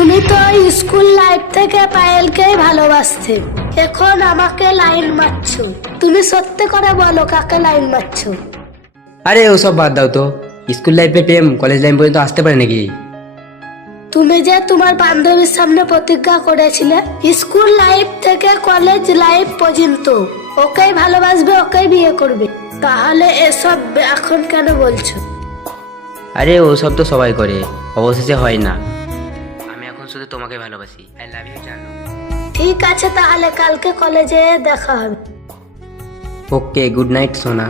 তুমি তো school life থেকে পায়েলকেই ভালোবাসতে, এখন আমাকে লাইন মারছো। তুমি সত্যি করে বলো কাকে লাইন মারছো? আরে ওসব বাদ দাও তো। স্কুল লাইফে প্রেম কলেজ লাইফ পর্যন্ত আসতে পারে নাকি? তুমি যে তোমার বান্ধবীর সামনে প্রতিজ্ঞা করেছিলে স্কুল লাইফ থেকে কলেজ লাইফ পর্যন্ত ওকেই ভালোবাসবে, ওকেই বিয়ে করবে, তাহলে এসব এখন কেন বলছো? আরে ওসব তো সবাই করে, অবশেষে হয় না। আমি এখন শুধু তোমাকে ভালোবাসি। আই লাভ ইউ জানো। ঠিক আছে, তাহলে কালকে কলেজে দেখা হবে। ওকে, গুড নাইট সোনা।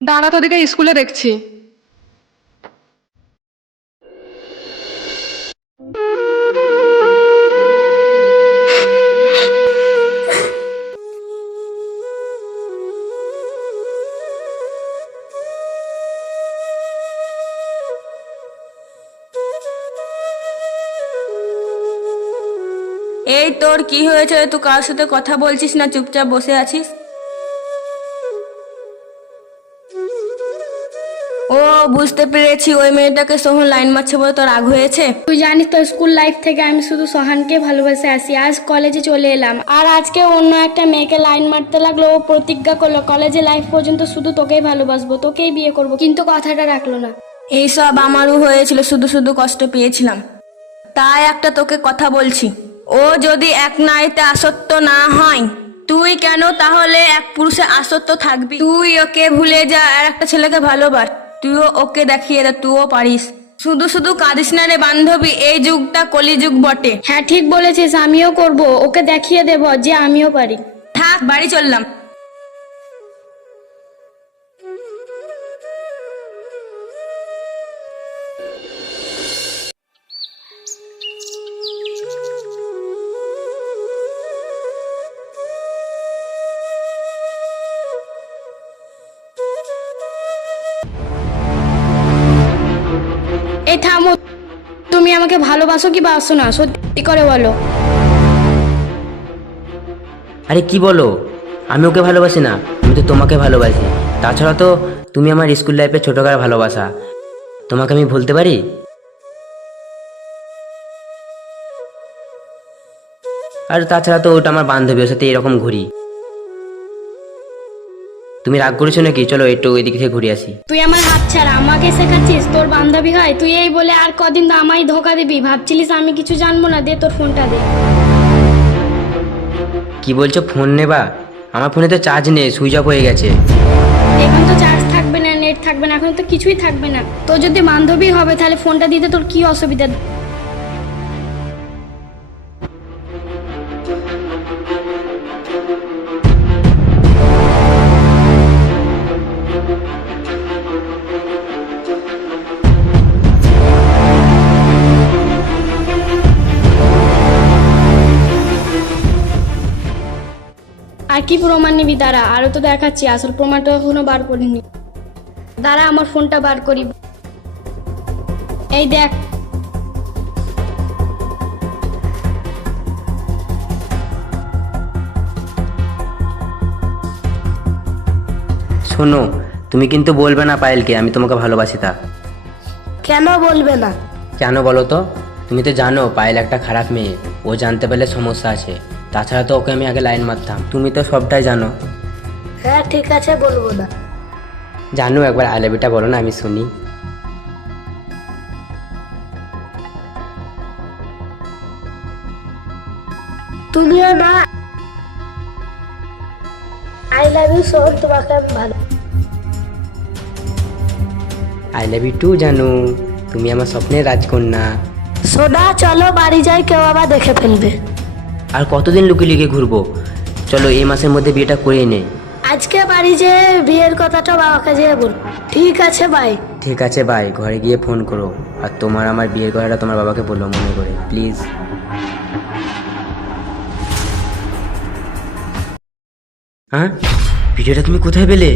দাঁড়া, তোদিকে স্কুলে দেখছি। এই তোর কি হয়েছে? তুই কার সাথে কথা বলছিস না, চুপচাপ বসে আছিস? ও, বুঝতে পেরেছি, ওই মেয়েটাকে সোহন লাইন মারছে বলে তোর রাগ হয়েছে। তুই জানিস তো স্কুল লাইফ থেকে আমি শুধু সোহানকে ভালোবেসে আসি, আজ কলেজে চলে এলাম আর আজকে অন্য একটা মেয়েকে লাইন মারতে লাগলো। ও প্রতিজ্ঞা করলো কলেজে লাইফ পর্যন্ত শুধু তোকেই ভালোবাসবো, তোকেই বিয়ে করব, কিন্তু কথাটা রাখলো না। এইসব আমারও হয়েছিল, শুধু শুধু কষ্ট পেয়েছিলাম। তাই একটা তোকে কথা বলছি, ও যদি এক নারীতে আসক্ত না হয়, তুই কেন তাহলে এক পুরুষে আসক্ত থাকবি? তুই ওকে ভুলে যা আর একটা ছেলেকে ভালোবাস। তুইও ওকে দেখিয়ে দে তুইও পারিস। শুধু শুধু কাঁদিস না রে বান্ধবী, এই যুগটা কলিযুগ বটে। হ্যাঁ, ঠিক বলেছিস, আমিও করব, ওকে দেখিয়ে দেব যে আমিও পারি। থাক, বাড়ি চললাম। এই থামো, তুমি আমাকে ভালোবাসো কি বাসো না, সত্যি করে বলো। আরে কি বলো? আমি ওকে ভালোবাসি না, আমি তো তোমাকে ভালোবাসি। তাছাড়া তো তুমি আমার স্কুল লাইফে ছোটকার ভালোবাসা, তোমাকে আমি ভুলতে পারি? আর তাছাড়া তো ওটা আমার বান্ধবী, ওর সাথে এরকম ঘুরি। তুমি রাগ করেছো নাকি? চলো একটু ওই দিক থেকে ঘুরে আসি। তুই আমার হাত ছাড়া, আমাকে শেখাচ্ছিস তোর বান্ধবী হয়? তুই এই বলে আর কদিন তো আমায় ধোকা দিবি? ভাবছিলিস আমি কিছু জানবো না? দে তোর ফোনটা দে। কি বলছো? ফোন নেবা? আমার ফোনে তো চার্জ নেই, সুইচ অফ হয়ে গেছে। এখন তো চার্জ থাকবে না, নেট থাকবে না, এখন তো কিছুই থাকবে না। তোর যদি বান্ধবী হবে তাহলে ফোনটা দিতে তোর কি অসুবিধা? আর কি প্রমাণ নিবি? দাঁড়া, আরো তো দেখাচ্ছি, আসল প্রমাণটা এখনো বার করিনি। দাঁড়া আমার ফোনটা বার করি। এই দেখ। শোনো, তুমি কিন্তু বলবে না পায়েলকে আমি তোমাকে ভালোবাসি তা। কেন বলবে না? কেন বলো তো? তুমি তো জানো পায়েল একটা খারাপ মেয়ে, ও জানতে পারলে সমস্যা আছে। তাছাড়া তো ওকে আমি আগে লাইন মারতাম, তুমি তো সবটাই জানো। হ্যাঁ ঠিক আছে, বলবো না। জানো, একবার আই লাভ ইউটা বলো না, আমি শুনি। তুমিও না। আই লাভ ইউ সোহন, তোমাকে আমি ভালো। আই লাভ ইউ টু জানু, তুমি আমার স্বপ্নের রাজকন্যা। সোনা চলো বাড়ি যাই, কেউ আবার দেখে ফেলবে। আর কতদিন লুকিয়ে লুকিয়ে ঘুরবো? চলো এই মাসের মধ্যে বিয়েটা করিয়ে নেই। আজকে বাড়ি যেয়ে বিয়ের কথাটা বাবাকে যেয়ে বল। ঠিক আছে বাই। ঠিক আছে ভাই, ঘরে গিয়ে ফোন করো। আর তোমার আমার বিয়ের কথাটা তোমার বাবাকে বলো মনে করে, প্লিজ। হ্যাঁ, ভিডিওটা তুমি কোথায় পেলে?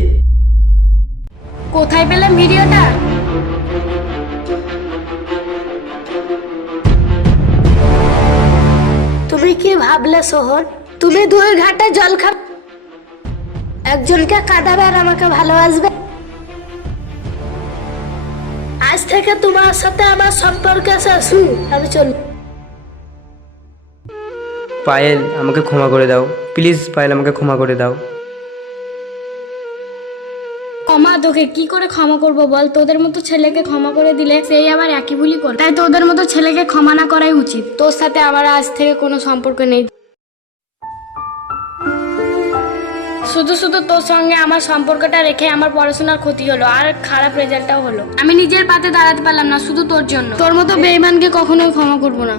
কোথায় পেলাম ভিডিওটা? তুমি কি ভাবলে সোহন? তুমি 2 ঘাটে জল খা একজনকে কাঁদাবে আর আমাকে ভালোবাসবে? আজ থেকে তোমার সাথে আমার সম্পর্ক শেষ। আমি চলি। পায়েল, আমাকে ক্ষমা করে দাও প্লিজ। পায়েল, আমাকে ক্ষমা করে দাও। ক্ষমা? তোকে কি করে ক্ষমা করবো বল? তোদের মতো ছেলেকে ক্ষমা করে দিলে সেই আবার একই ভুলই করে। তাই তোদের মতো ছেলেকে ক্ষমা না করাই উচিত। তোর সাথে আমার আজ থেকে কোনো সম্পর্ক নেই। শুধু শুধু তোর সঙ্গে আমার সম্পর্কটা রেখে আমার পড়াশোনার ক্ষতি হলো, আর খারাপ রেজাল্টটাও হলো। আমি নিজের পাতে দাঁড়াতে পারলাম না শুধু তোর জন্য। তোর মতো বেঈমানকে কখনোই ক্ষমা করবো না।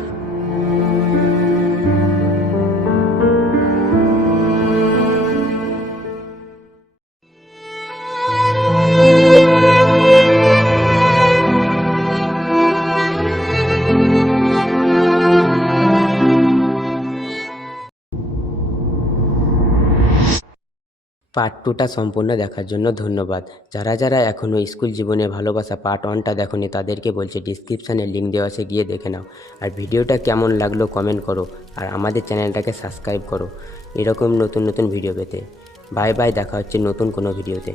পার্ট 2টা সম্পূর্ণ দেখার জন্য ধন্যবাদ। যারা যারা এখনও স্কুল জীবনে ভালোবাসা পার্ট 1টা দেখোনি তাদেরকে বলছি ডিসক্রিপশানে লিঙ্ক দেওয়া আছে, গিয়ে দেখে নাও। আর ভিডিওটা কেমন লাগলো কমেন্ট করো, আর আমাদের চ্যানেলটাকে সাবস্ক্রাইব করো এরকম নতুন নতুন ভিডিও পেতে। বাই বাই, দেখা হচ্ছে নতুন কোনো ভিডিওতে।